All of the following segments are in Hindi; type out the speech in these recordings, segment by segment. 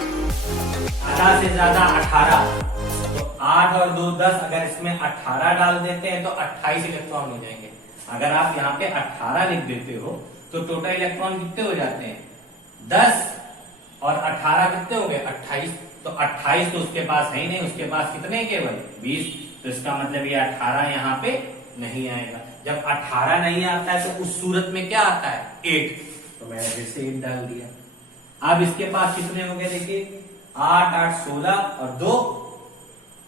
आधा से ज्यादा 18, तो 8 और 2 10, अगर इसमें 18 डाल देते हैं तो 28 इलेक्ट्रॉन हो जाएंगे। अगर आप यहाँ पे 18 लिख देते हो तो टोटल इलेक्ट्रॉन कितने हो जाते हैं 10, और 18 कितने हो गए 28। तो 28 तो उसके पास है ही नहीं, उसके पास कितने केवल 20। तो इसका मतलब ये 18 यहाँ पे नहीं आएगा। जब 18 नहीं आता है तो उस सूरत में क्या आता है 8, तो मैंने फिर से 8 डाल दिया। अब इसके पास कितने हो गए देखिए 8 8 16 और 2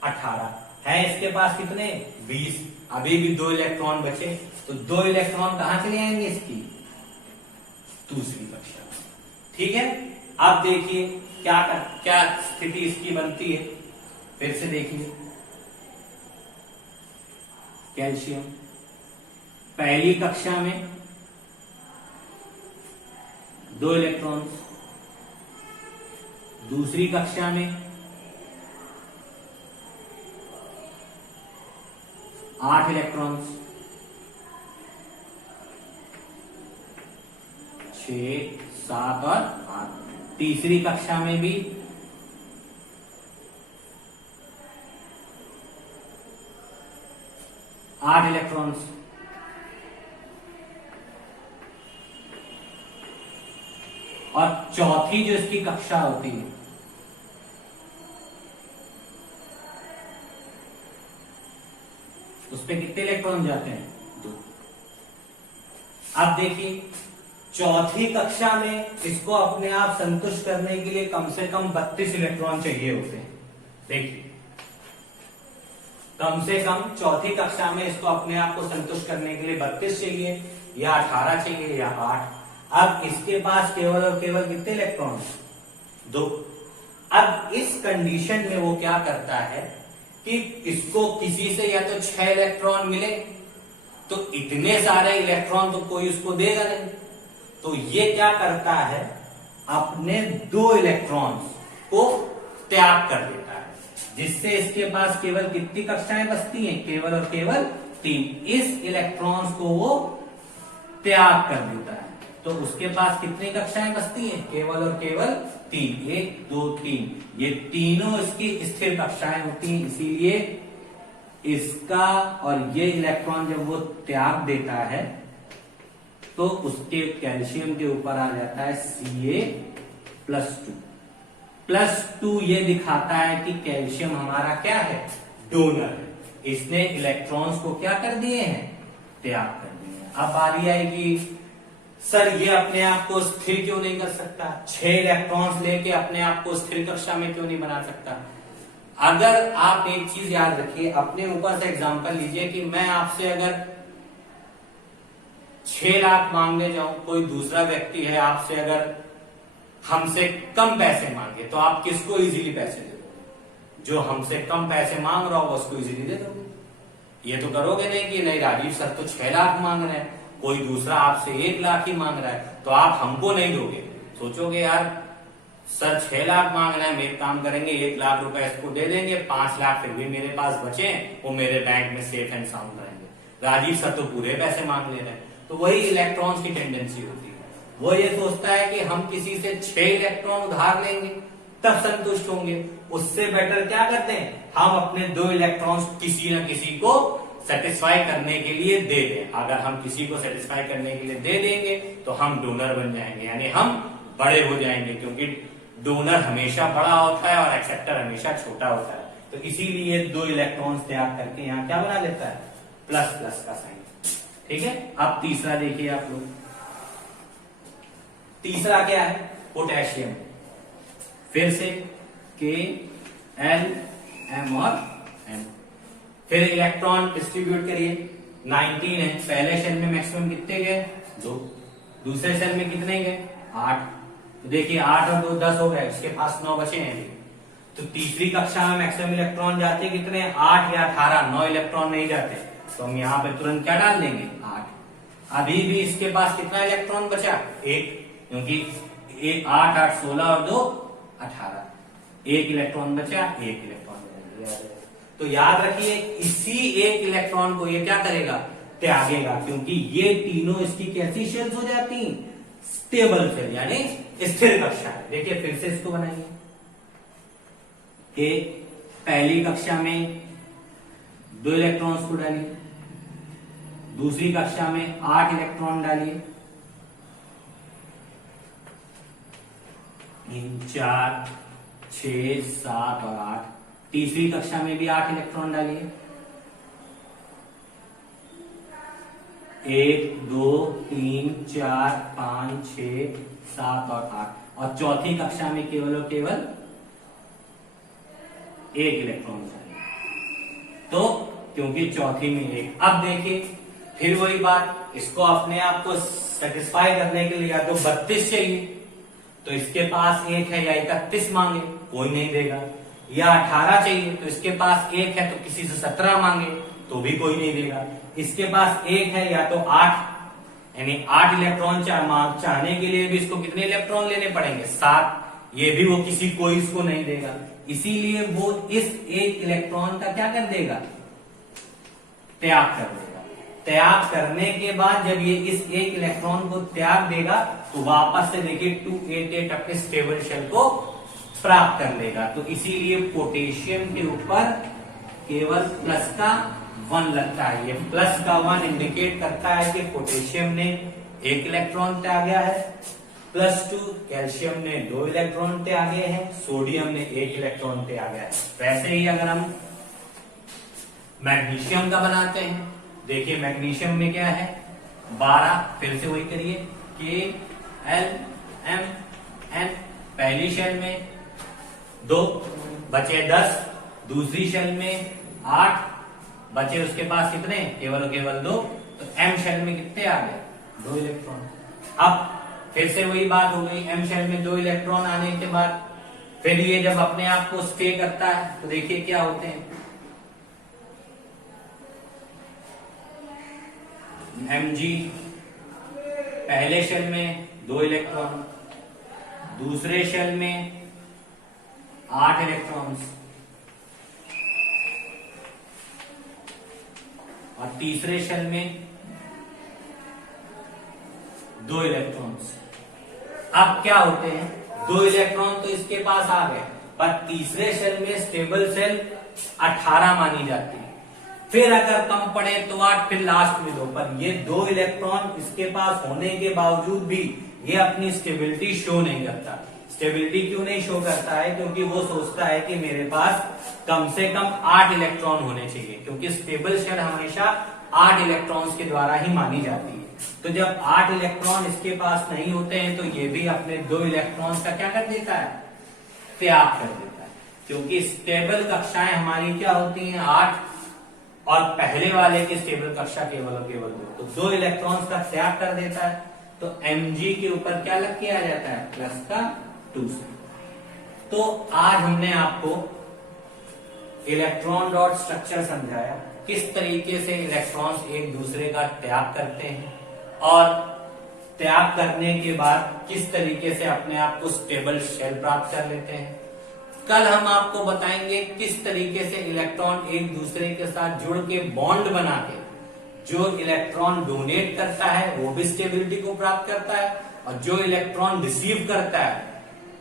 18 है, इसके पास कितने 20। अभी भी 2 इलेक्ट्रॉन बचे, तो 2 इलेक्ट्रॉन कहां चले आएंगे इसकी दूसरी कक्षा में। ठीक है, अब देखिए क्या स्थिति इसकी बनती है। फिर से देखिए कैल्शियम पहली कक्षा में 2 इलेक्ट्रॉन्स, दूसरी कक्षा में 8 इलेक्ट्रॉन्स, 6 7 और 8। तीसरी कक्षा में भी 8 इलेक्ट्रॉन्स, और चौथी जो इसकी कक्षा होती है उस पे कितने इलेक्ट्रॉन जाते हैं 2। अब देखिए चौथी कक्षा में इसको अपने आप संतुष्ट करने के लिए कम से कम 32 इलेक्ट्रॉन चाहिए होते हैं। देखिए कम से कम चौथी कक्षा में इसको अपने आप को संतुष्ट करने के लिए 32 चाहिए, या 18 चाहिए, या 8। अब इसके पास केवल और केवल कितने इलेक्ट्रॉन 2। अब इस कंडीशन में वो क्या करता है कि इसको किसी से या तो 6 इलेक्ट्रॉन मिले, तो इतने सारे इलेक्ट्रॉन तो कोई उसको देगा नहीं, तो ये क्या करता है अपने 2 इलेक्ट्रॉन्स को त्याग कर देता है, जिससे इसके पास केवल कितनी कक्षाएं बचती हैं केवल और केवल 3। इस इलेक्ट्रॉन्स को वो त्याग कर देता है, तो उसके पास कितनी कक्षाएं बचती हैं केवल और केवल 3। 1 2 3, ये तीनों इसकी स्थिर कक्षाएं होती हैं। इसीलिए इसका और ये इलेक्ट्रॉन जब वो त्याग देता है तो उसके कैल्शियम के ऊपर आ जाता है Ca+2। +2 ये दिखाता है कि कैल्शियम हमारा क्या है डोनर है। इसने इलेक्ट्रॉन्स को क्या कर दिए हैं त्याग कर दिए हैं। अब बारी आएगी सर ये अपने आप को स्थिर क्यों नहीं कर सकता, 6 इलेक्ट्रॉन्स लेके अपने आप को स्थिर कक्षा में क्यों नहीं बना सकता। अगर आप एक चीज याद रखिए, अपने ऊपर से एग्जांपल लीजिए कि मैं आपसे अगर 6 लाख मांगने जाऊं, कोई दूसरा व्यक्ति है आपसे अगर हमसे कम पैसे मांगे, तो आप किसको इजीली पैसे दे दोगे, जो हमसे कम पैसे मांग रहा होगा उसको इजीली दे दोगे। ये तो करोगे नहीं कि नहीं राजीव सर तो 6 लाख मांग रहे हैं, कोई दूसरा आपसे 1 लाख ही मांग रहा है, तो आप हमको नहीं दोगे। सोचोगे यार सर 6 लाख मांग रहे हैं, हम एक काम करेंगे 1 लाख रुपए इसको दे देंगे, 5 लाख फिर भी मेरे पास बचे, वो मेरे बैंक में सेफ एंड साउंड रहेंगे। राजीव सर तो पूरे पैसे मांग ले रहे हैं। तो वही इलेक्ट्रॉन्स की टेंडेंसी होती है, वो ये सोचता है कि हम किसी से 6 इलेक्ट्रॉन उधार लेंगे तब संतुष्ट होंगे। उससे बेटर क्या करते हैं हम अपने 2 इलेक्ट्रॉन्स किसी न किसी को सेटिस्फाई करने के लिए दे दें। अगर हम किसी को सेटिस्फाई करने के लिए दे देंगे तो हम डोनर बन जाएंगे, यानी हम बड़े हो जाएंगे, क्योंकि डोनर हमेशा बड़ा होता है और एक्सेप्टर हमेशा छोटा होता है। तो इसीलिए 2 इलेक्ट्रॉन्स त्याग करके यहाँ क्या बना लेता है प्लस प्लस का साइन। ठीक है, अब तीसरा देखिए आप लोग, तीसरा क्या है पोटेशियम। फिर से K L M और M। फिर इलेक्ट्रॉन डिस्ट्रीब्यूट करिए, 19 है। पहले सेल में मैक्सिमम कितने गए 2, दूसरे सेल में कितने गए 8। तो देखिए 8 और 2 10 हो गए, इसके पास 9 बचे हैं अभी। तो तीसरी कक्षा में मैक्सिमम इलेक्ट्रॉन जाते कितने 8 या 18, 9 इलेक्ट्रॉन नहीं जाते, तो हम यहाँ पे तुरंत क्या डाल देंगे 8। अभी भी इसके पास कितना इलेक्ट्रॉन बचा 1, क्योंकि 8 8 16 और 2 18, 1 इलेक्ट्रॉन बचा, 1 इलेक्ट्रॉन। तो याद रखिए इसी 1 इलेक्ट्रॉन को ये क्या करेगा त्यागेगा, क्योंकि ये तीनों इसकी कैसी शेल्स हो जाती स्टेबल शेल, यानी स्थिर कक्षा है। देखिए फिर से इसको बनाइए, कि पहली कक्षा में 2 इलेक्ट्रॉन्स को डालिए, दूसरी कक्षा में 8 इलेक्ट्रॉन डालिए, 3, 4, 6, 7 और 8। तीसरी कक्षा में भी 8 इलेक्ट्रॉन डालिए, 1, 2, 3, 4, 5, 6, 7 और 8। और चौथी कक्षा में केवल और केवल 1 इलेक्ट्रॉन चाहिए, तो क्योंकि चौथी में 1। अब देखिए फिर वही बात, इसको अपने आप को सेटिस्फाई करने के लिए या तो 32 चाहिए तो इसके पास 1 है, या 31 मांगे कोई नहीं देगा, या 18 चाहिए तो इसके पास 1 है तो किसी से 17 मांगे तो भी कोई नहीं देगा। इसके पास 1 है या तो 8, यानी 8 इलेक्ट्रॉन चाहने के लिए भी इसको कितने इलेक्ट्रॉन लेने पड़ेंगे? 7। ये भी वो किसी कोई इसको नहीं देगा, इसीलिए वो इस 1 इलेक्ट्रॉन का क्या कर देगा? त्याग कर देगा। त्याग करने के बाद जब ये इस 1 इलेक्ट्रॉन को त्याग देगा तो वापस से देखिए 288 अपने स्टेबल शेल को प्राप्त कर लेगा। तो इसीलिए पोटेशियम के ऊपर केवल प्लस का 1 लगता है। ये प्लस का 1 इंडिकेट करता है कि पोटेशियम ने 1 इलेक्ट्रॉन त्यागा है, +2 कैल्शियम ने 2 इलेक्ट्रॉन त्यागे हैं, सोडियम ने 1 इलेक्ट्रॉन त्यागा है। वैसे ही अगर हम मैग्नीशियम का बनाते हैं, देखिए मैग्नीशियम में क्या है? 12, फिर से वही करिए, KLMN। पहली शेल में 2 बचे 10, दूसरी शेल में 8 बचे, उसके पास कितने? केवल 2। तो M शेल में कितने आ गए? 2 इलेक्ट्रॉन। अब फिर से वही बात हो गई, M शेल में 2 इलेक्ट्रॉन आने के बाद फिर ये जब अपने आप को स्टे करता है तो देखिए क्या होते हैं, Mg पहले शेल में 2 इलेक्ट्रॉन, दूसरे शेल में 8 इलेक्ट्रॉन्स और तीसरे शेल में 2 इलेक्ट्रॉन्स। अब क्या होते हैं? 2 इलेक्ट्रॉन तो इसके पास आ गए, पर तीसरे शेल में स्टेबल शेल 18 मानी जाती है। फिर अगर कम पड़े तो 8, फिर लास्ट में 2। पर ये 2 इलेक्ट्रॉन इसके पास होने के बावजूद भी ये अपनी स्टेबिलिटी शो नहीं करता। स्टेबिलिटी क्यों नहीं शो करता है? क्योंकि वो सोचता है कि मेरे पास कम से कम 8 इलेक्ट्रॉन होने चाहिए, क्योंकि स्टेबल शेल हमेशा 8 इलेक्ट्रॉन्स के द्वारा ही मानी जाती है। तो जब 8 इलेक्ट्रॉन इसके पास नहीं होते हैं तो ये भी अपने 2 इलेक्ट्रॉन्स का क्या कर देता है? त्याग कर देता है। क्योंकि स्टेबल कक्षाएं हमारी क्या होती हैं? 8, और पहले वाले की स्टेबल कक्षा केवल 2। तो 2 इलेक्ट्रॉन्स का त्याग कर देता है। तो Mg के ऊपर क्या लग के आ जाता है? प्लस का 2 से। तो आज हमने आपको इलेक्ट्रॉन डॉट स्ट्रक्चर समझाया, किस तरीके से इलेक्ट्रॉन्स एक दूसरे का त्याग करते हैं और त्याग करने के बाद किस तरीके से अपने आप को स्टेबल शेल प्राप्त कर लेते हैं। कल हम आपको बताएंगे किस तरीके से इलेक्ट्रॉन एक दूसरे के साथ जुड़ के बॉन्ड बना के जो इलेक्ट्रॉन डोनेट करता है वो भी स्टेबिलिटी को प्राप्त करता है, और जो इलेक्ट्रॉन रिसीव करता है,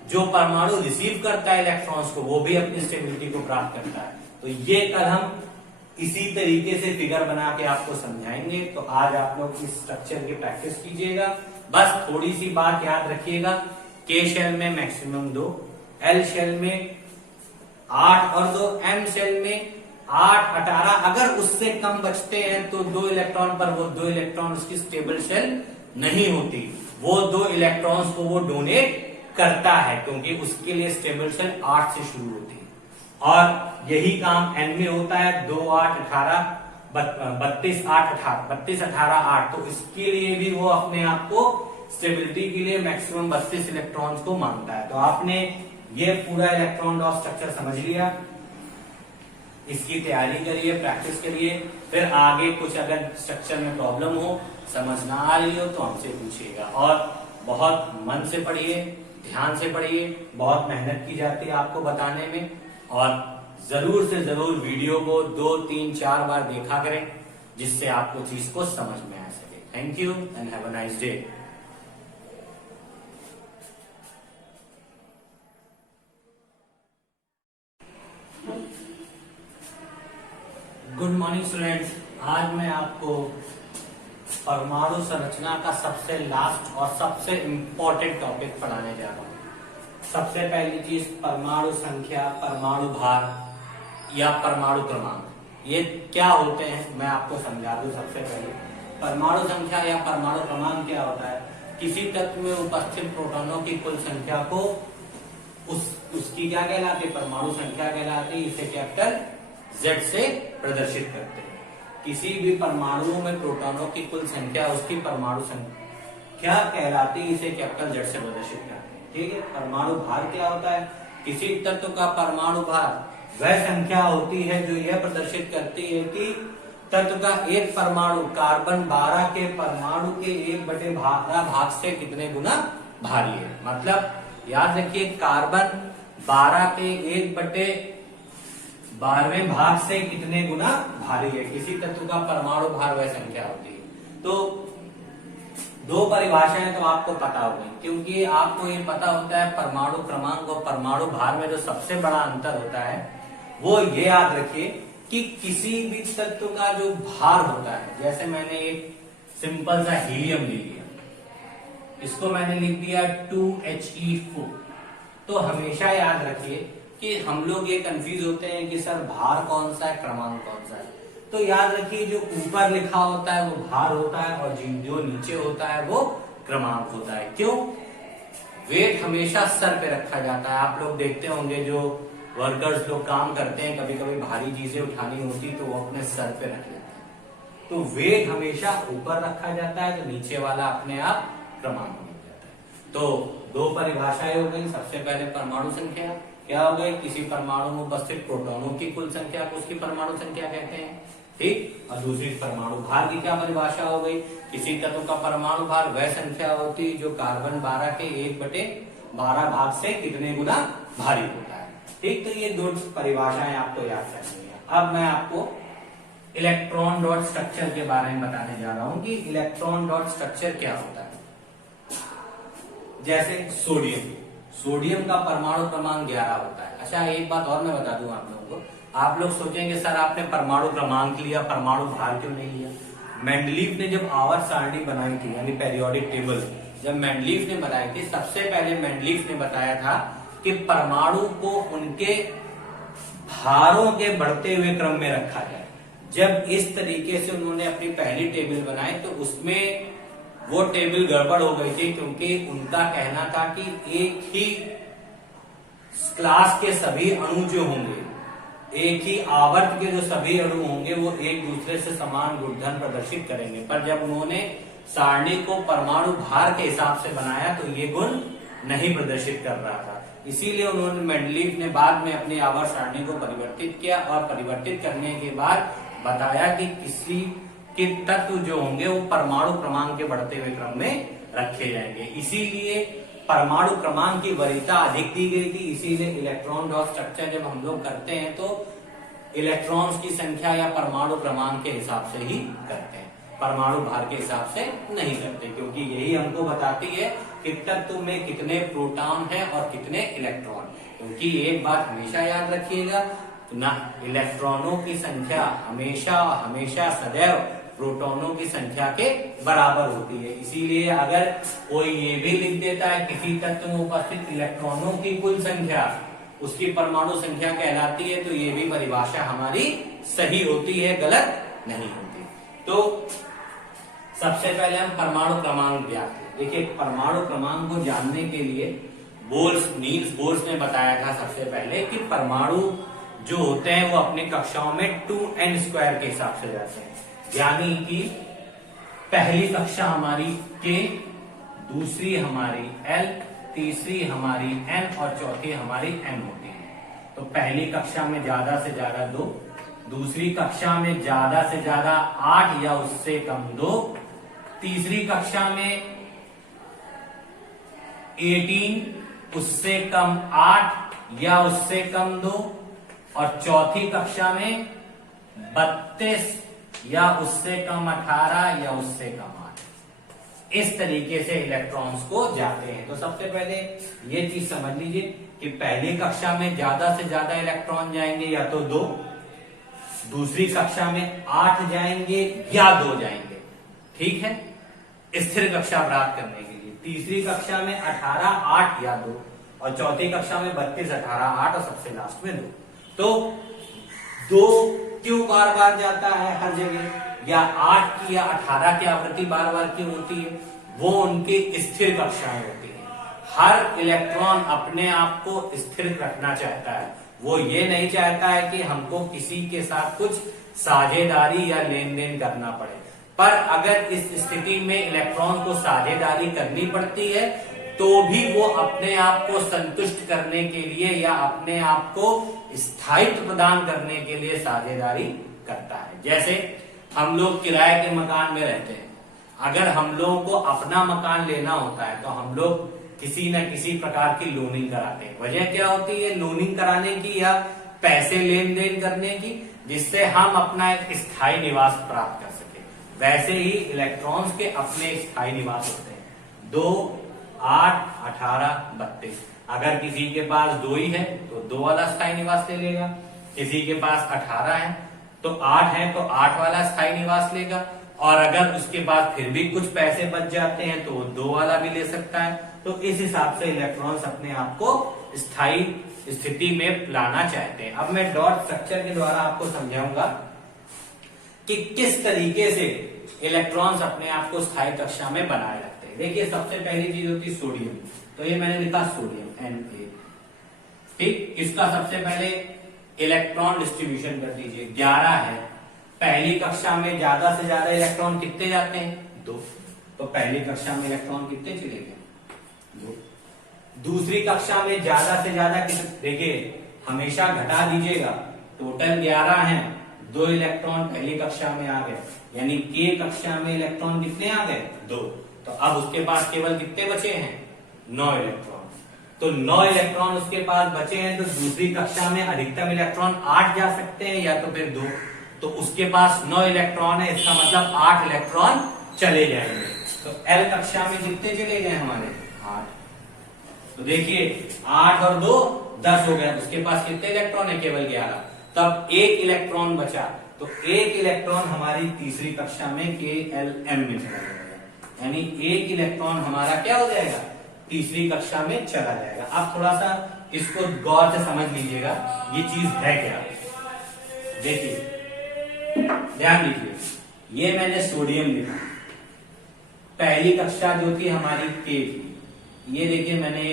जो परमाणु रिसीव करता है इलेक्ट्रॉन्स को, वो भी अपनी स्टेबिलिटी को प्राप्त करता है। तो ये कल हम इसी तरीके से फिगर बना के आपको समझाएंगे। तो आज आप लोग इस स्ट्रक्चर की प्रैक्टिस कीजिएगा। बस थोड़ी सी बात याद रखिएगा, K शेल में मैक्सिमम 2, L शेल में 8 और 2, M शेल में 8, 18। अगर उससे कम बचते हैं तो 2 इलेक्ट्रॉन पर वो 2 इलेक्ट्रॉन उसकी स्टेबल शेल नहीं होती, वो 2 इलेक्ट्रॉन्स को वो डोनेट करता है, क्योंकि उसके लिए स्टेबल शेल 8 से शुरू होती है। और यही काम N में होता है, 2, 8, 18, 32, 8, 18, 32, 18, 8। तो इसके लिए भी वो अपने आप को स्टेबिलिटी के लिए मैक्सिमम 32 इलेक्ट्रॉन्स को मांगता है। तो आपने ये पूरा इलेक्ट्रॉन डॉट स्ट्रक्चर समझ लिया, इसकी तैयारी करिए, प्रैक्टिस करिए। फिर आगे कुछ अगर स्ट्रक्चर में प्रॉब्लम हो, समझ ना आ रही हो तो हमसे पूछिएगा। और बहुत मन से पढ़िए, ध्यान से पढ़िए, बहुत मेहनत की जाती है आपको बताने में। और जरूर से जरूर वीडियो को 2, 3, 4 बार देखा करें, जिससे आपको चीज को समझ में आ सके। Thank you and have a nice day. Morning students. आज मैं आपको परमाणु संरचना का सबसे लास्ट और सबसे इम्पोर्टेंट टॉपिक पढ़ाने जा रहा हूँ। सबसे पहली चीज परमाणु संख्या, परमाणु भार या परमाणु क्रमांक, ये क्या होते हैं मैं आपको समझा दूं। सबसे पहले परमाणु संख्या या परमाणु क्रमांक क्या होता है? किसी तत्व में उपस्थित प्रोटॉनों की कुल संख्या को उसकी क्या कहलाती है? परमाणु संख्या कहलाती है। इसे कैपिटल Z से प्रदर्शित करते हैं। किसी भी परमाणु में प्रोटॉनों की कुल संख्या उसकी परमाणु संख्या कहलाती है। इसे कैपिटल Z से प्रदर्शित करते हैं। ठीक है। परमाणु भार क्या होता है? किसी तत्व का परमाणु भार वह संख्या होती है जो यह प्रदर्शित करती है कि तत्व का एक परमाणु कार्बन 12 के परमाणु के 1/12 भाग से कितने गुना भारी है। मतलब याद रखिए, कार्बन 12 के 1/12 भाग से कितने गुना भारी है। किसी तत्व का परमाणु भार वह संख्या होती है। तो दो परिभाषाएं तो आपको पता होगी, क्योंकि आपको ये पता होता है परमाणु क्रमांक और परमाणु भार में जो सबसे बड़ा अंतर होता है वो ये याद रखिए कि किसी भी तत्व का जो भार होता है, जैसे मैंने एक सिंपल सा हीलियम ले लिया, इसको मैंने लिख दिया 2He4। तो हमेशा याद रखिए कि हम लोग ये कंफ्यूज होते हैं कि सर भार कौन सा है, क्रमांक कौन सा है। तो याद रखिए जो ऊपर लिखा होता है वो भार होता है और जो नीचे होता है वो क्रमांक होता है। क्यों? वेट हमेशा सर पे रखा जाता है। आप लोग देखते होंगे जो वर्कर्स लोग काम करते हैं, कभी कभी भारी चीजें उठानी होती तो वो अपने सर पे रख लेते हैं। तो वेट हमेशा ऊपर रखा जाता है, तो नीचे वाला अपने आप क्रमांक बन जाता है। तो दो परिभाषाएं हो गई। सबसे पहले परमाणु संख्या क्या हो गई? किसी परमाणु में उपस्थित प्रोटॉनों की कुल संख्या को उसकी परमाणु संख्या कहते हैं। ठीक। और दूसरी परमाणु भार की क्या परिभाषा हो गई? किसी तत्व का परमाणु भार वह संख्या होती है जो कार्बन 12 के 1/12 भाग से कितने गुना भारी होता है। ठीक। तो ये दो परिभाषाएं आपको याद रखनी है। अब मैं आपको इलेक्ट्रॉन डॉट स्ट्रक्चर के बारे में बताने जा रहा हूं कि इलेक्ट्रॉन डॉट स्ट्रक्चर क्या होता है। जैसे सोडियम का परमाणु क्रमांक 11 होता है। अच्छा, एक बात और मैं बता दूं आप लोगों को। आप लोग सोचेंगे सर आपने परमाणु क्रमांक लिया, परमाणु भार क्यों नहीं लिया? मेंडलीव ने जब आवर्त सारणी बनाई थी, यानी पेरियोडिक टेबल जब मेंडलीव ने बनाई थी, सबसे पहले मेंडलीव ने बताया था कि परमाणु को उनके भारों के बढ़ते हुए क्रम में रखा जाए। जब इस तरीके से उन्होंने अपनी पहली टेबल बनाई तो उसमें वो टेबल गड़बड़ हो गई थी, क्योंकि उनका कहना था कि एक ही क्लास के सभी अणु जो होंगे, एक ही आवर्त के जो सभी अणु होंगे वो एक दूसरे से समान गुणधर्म प्रदर्शित करेंगे। पर जब उन्होंने सारणी को परमाणु भार के हिसाब से बनाया तो ये गुण नहीं प्रदर्शित कर रहा था। इसीलिए उन्होंने मेंडलीव ने बाद में अपनी आवर्त सारणी को परिवर्तित किया और परिवर्तित करने के बाद बताया कि किसी के तत्व जो होंगे वो परमाणु क्रमांक के बढ़ते हुए क्रम में रखे जाएंगे। इसीलिए परमाणु क्रमांक की वरीयता अधिक दी गई थी। इसीलिए इलेक्ट्रॉन डॉट स्ट्रक्चर जब हम लोग करते हैं तो इलेक्ट्रॉन्स की संख्या या परमाणु क्रमांक के हिसाब से ही करते हैं, परमाणु भार के हिसाब से नहीं करते, क्योंकि यही हमको बताती है कि तत्व में कितने प्रोटॉन हैं और कितने इलेक्ट्रॉन। क्योंकि एक बात हमेशा याद रखिएगा ना, इलेक्ट्रॉनों की संख्या हमेशा सदैव प्रोटॉनों की संख्या के बराबर होती है। इसीलिए अगर कोई ये भी लिख देता है किसी तत्व में उपस्थित इलेक्ट्रॉनों की कुल संख्या उसकी परमाणु संख्या कहलाती है, तो ये भी परिभाषा हमारी सही होती है, गलत नहीं होती। तो सबसे पहले हम परमाणु क्रमांक ज्ञात करें। देखिए, परमाणु क्रमांक को जानने के लिए नील्स बोर्स ने बताया था सबसे पहले कि परमाणु जो होते हैं वो अपनी कक्षाओं में 2n² के हिसाब से जाते हैं। यानी कि पहली कक्षा हमारी K, दूसरी हमारी L, तीसरी हमारी N और चौथी हमारी N होती है। तो पहली कक्षा में ज्यादा से ज्यादा 2, दूसरी कक्षा में ज्यादा से ज्यादा 8 या उससे कम 2, तीसरी कक्षा में 18 उससे कम 8 या उससे कम 2 और चौथी कक्षा में 32 या उससे कम 18 या उससे कम 8। इस तरीके से इलेक्ट्रॉन्स को जाते हैं। तो सबसे पहले ये चीज समझ लीजिए कि पहली कक्षा में ज्यादा से ज्यादा इलेक्ट्रॉन जाएंगे या तो 2, दूसरी कक्षा में 8 जाएंगे या 2 जाएंगे, ठीक है, स्थिर कक्षा प्राप्त करने के लिए। तीसरी कक्षा में 18, 8 या 2, और चौथी कक्षा में 32, 18, 8 और सबसे लास्ट में 2। तो 2 क्यों बार बार जाता है हर जगह, या 8 की या 18 की आवृत्ति बार बार क्यों होती है, वो उनकी स्थिर कक्षाएं होती है। हर इलेक्ट्रॉन अपने आप को स्थिर रखना चाहता है, वो ये नहीं चाहता है कि हमको किसी के साथ कुछ साझेदारी या लेन देन करना पड़े। पर अगर इस स्थिति में इलेक्ट्रॉन को साझेदारी करनी पड़ती है तो भी वो अपने आप को संतुष्ट करने के लिए या अपने आप को स्थायित्व प्रदान करने के लिए साझेदारी करता है। जैसे हम लोग किराए के मकान में रहते हैं, अगर हम लोगों को अपना मकान लेना होता है तो हम लोग किसी न किसी प्रकार की लोनिंग कराते हैं। वजह क्या होती है लोनिंग कराने की या पैसे लेन देन करने की, जिससे हम अपना एक स्थायी निवास प्राप्त कर सके। वैसे ही इलेक्ट्रॉन्स के अपने स्थायी निवास होते हैं, 2, 8, 18, 32। अगर किसी के पास 2 ही है तो 2 वाला स्थायी निवास ले लेगा, किसी के पास 18 है तो 8 है तो 8 वाला स्थायी निवास लेगा, और अगर उसके पास फिर भी कुछ पैसे बच जाते हैं तो वो 2 वाला भी ले सकता है। तो इस हिसाब से इलेक्ट्रॉन्स अपने आप को स्थायी स्थिति में लाना चाहते हैं। अब मैं डॉट स्ट्रक्चर के द्वारा आपको समझाऊंगा कि किस तरीके से इलेक्ट्रॉन्स अपने आप को स्थायी कक्षा में बनाए रखते हैं। देखिए सबसे पहली चीज होती है सोडियम, तो ये मैंने लिखा सोडियम Na, ठीक। इसका सबसे पहले इलेक्ट्रॉन डिस्ट्रीब्यूशन कर दीजिए, 11 है। पहली कक्षा में ज्यादा से ज्यादा इलेक्ट्रॉन कितने जाते हैं, 2, तो पहली कक्षा में इलेक्ट्रॉन कितने चले गए, 2। दूसरी कक्षा में ज्यादा से ज्यादा देखिए हमेशा घटा दीजिएगा, टोटल 11 है, 2 इलेक्ट्रॉन पहली कक्षा में आ गए, यानी के कक्षा में इलेक्ट्रॉन कितने आ गए, 2। तो अब उसके पास केवल कितने बचे हैं, 9 इलेक्ट्रॉन। तो 9 इलेक्ट्रॉन उसके पास बचे हैं, तो दूसरी कक्षा में अधिकतम इलेक्ट्रॉन 8 जा सकते हैं या तो फिर 2। तो उसके पास 9 इलेक्ट्रॉन है, इसका मतलब 8 इलेक्ट्रॉन चले जाएंगे। तो एल कक्षा में कितने चले गए हमारे, 8। तो देखिए 8 और 2 10 हो गया, उसके पास कितने इलेक्ट्रॉन है, केवल 11। तब 1 इलेक्ट्रॉन बचा, तो 1 इलेक्ट्रॉन हमारी तीसरी कक्षा में KLM में चला जाएगा, यानी 1 इलेक्ट्रॉन हमारा क्या हो जाएगा, तीसरी कक्षा में चला जाएगा। अब थोड़ा सा इसको गौर से समझ लीजिएगा ये चीज है क्या। देखिए ध्यान दीजिए, ये मैंने सोडियम लिखा, पहली कक्षा जो थी हमारी के थी, ये देखिए मैंने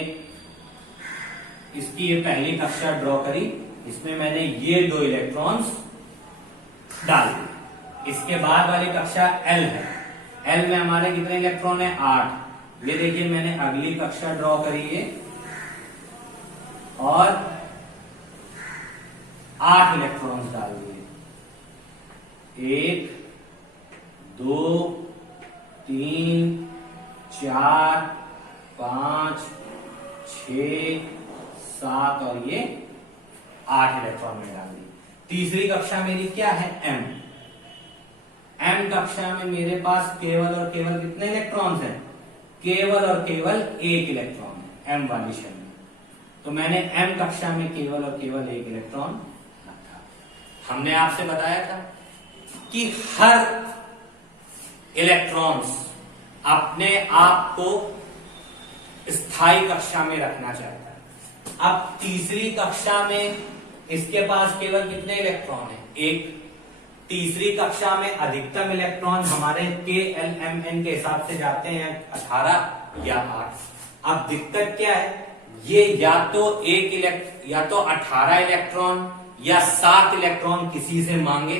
इसकी ये पहली कक्षा ड्रॉ करी, इसमें मैंने ये 2 इलेक्ट्रॉन्स डाल दिए। इसके बाद वाली कक्षा एल है, एल में हमारे कितने इलेक्ट्रॉन है, 8। ये देखिए मैंने अगली कक्षा ड्रॉ करी है और 8 इलेक्ट्रॉन्स डाल दिए, 1, 2, 3, 4, 5, 6, 7 और ये 8 इलेक्ट्रॉन में डाल दी। तीसरी कक्षा मेरी क्या है, एम। एम कक्षा में मेरे पास केवल और केवल कितने इलेक्ट्रॉन्स हैं, केवल और केवल 1 इलेक्ट्रॉन है एम वाली शेल में। तो मैंने एम कक्षा में केवल और केवल 1 इलेक्ट्रॉन रखा। हमने आपसे बताया था कि हर इलेक्ट्रॉन्स अपने आप को स्थायी कक्षा में रखना चाहता है। अब तीसरी कक्षा में इसके पास केवल कितने इलेक्ट्रॉन है, 1। तीसरी कक्षा में अधिकतम इलेक्ट्रॉन हमारे KLMN के हिसाब से जाते हैं 18 या 8। अब दिक्कत क्या है, ये या तो 18 इलेक्ट्रॉन या 7 इलेक्ट्रॉन किसी से मांगे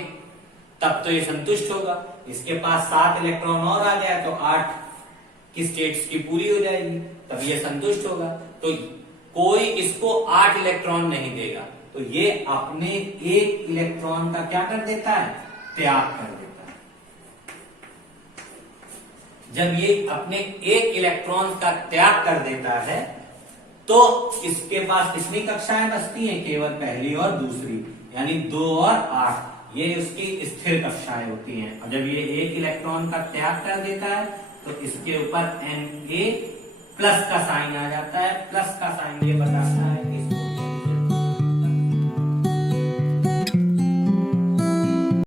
तब तो ये संतुष्ट होगा। इसके पास 7 इलेक्ट्रॉन और आ गया तो 8 की स्टेट्स की पूरी हो जाएगी, तब ये संतुष्ट होगा। तो कोई इसको 8 इलेक्ट्रॉन नहीं देगा, तो ये अपने 1 इलेक्ट्रॉन का क्या कर देता है, त्याग कर देता है। जब ये अपने 1 इलेक्ट्रॉन का त्याग कर देता है तो इसके पास कितनी कक्षाएं बचती हैं, केवल पहली और दूसरी, यानी 2 और 8, ये उसकी स्थिर कक्षाएं होती हैं। और जब ये 1 इलेक्ट्रॉन का त्याग कर देता है तो इसके ऊपर Na प्लस का साइन आ जाता है। प्लस का साइन ये बताता है